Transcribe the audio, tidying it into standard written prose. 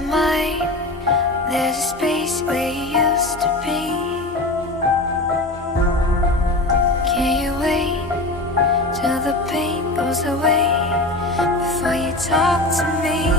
mind, there's a space where you used to be. Can you wait till the pain goes away before you talk to me?